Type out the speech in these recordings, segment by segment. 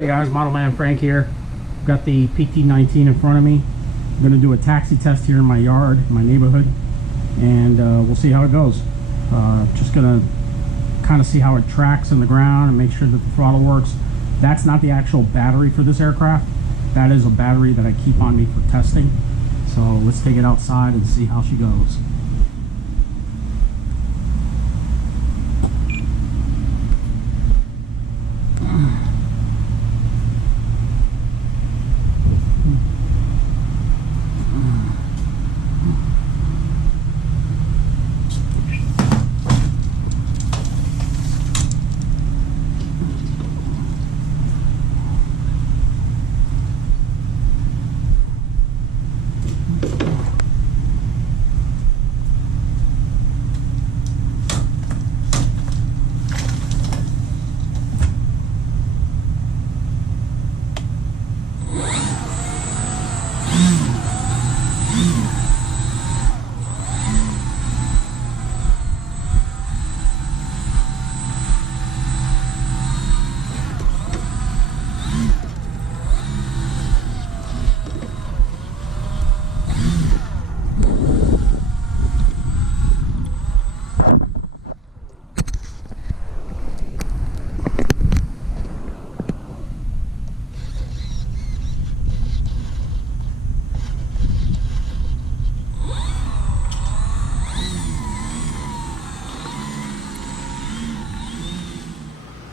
Hey guys, Model Man Frank here. I've got the PT-19 in front of me. I'm going to do a taxi test here in my yard, in my neighborhood, and we'll see how it goes. Just going to kind of see how it tracks on the ground and make sure that the throttle works. That's not the actual battery for this aircraft. That is a battery that I keep on me for testing. So let's take it outside and see how she goes.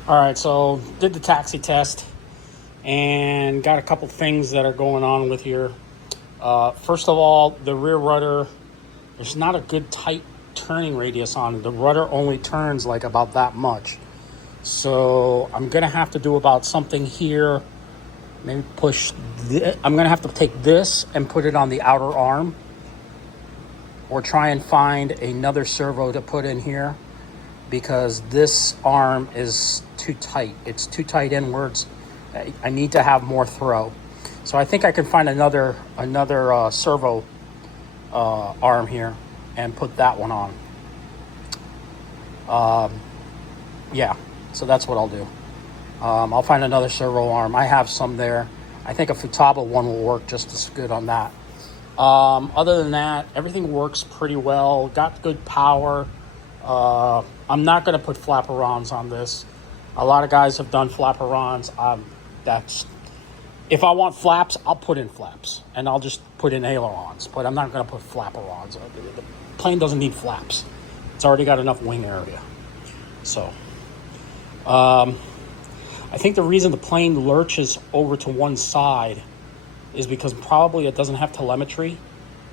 All right, so did the taxi test and got a couple things that are going on with here. First of all, the rear rudder, there's not a good tight turning radius on it. The rudder only turns like about that much. So I'm gonna have to do about something here, maybe push, I'm gonna have to take this and put it on the outer arm, or try and find another servo to put in here, because this arm is too tight. It's too tight inwards. I need to have more throw. So I think I can find another servo arm here and put that one on. Yeah, so that's what I'll do. I'll find another servo arm. I have some there. I think a Futaba one will work just as good on that. Other than that, everything works pretty well. Got good power. I'm not going to put flaperons on this. A lot of guys have done flaperons. If I want flaps, I'll put in flaps, and I'll just put in ailerons, but I'm not going to put flaperons. The plane doesn't need flaps. It's already got enough wing area. So, I think the reason the plane lurches over to one side is because probably it doesn't have telemetry.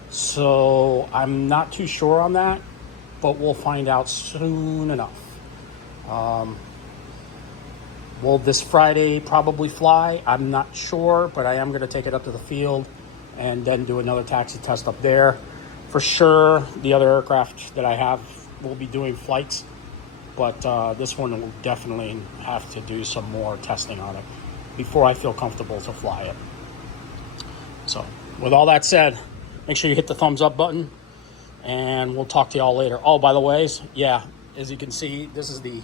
So I'm not too sure on that, but we'll find out soon enough. Will this Friday probably fly? I'm not sure, but I am going to take it up to the field and then do another taxi test up there. For sure, the other aircraft that I have will be doing flights, but this one will definitely have to do some more testing on it before I feel comfortable to fly it. So, with all that said, make sure you hit the thumbs up button, and we'll talk to y'all later. Oh, by the way, yeah, as you can see, this is the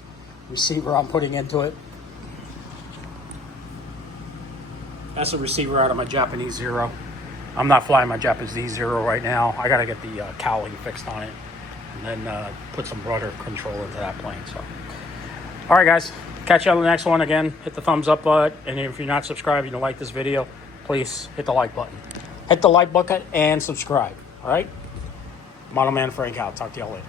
receiver I'm putting into it. That's a receiver out of my Japanese Zero. I'm not flying my Japanese Zero right now. I gotta get the cowling fixed on it, and then put some rudder control into that plane. So, all right, guys, catch you on the next one. Again, hit the thumbs up button, and if you're not subscribed, you don't like this video, please hit the like button. Hit the like button and subscribe. All right. Model Man Frank out. Talk to y'all later.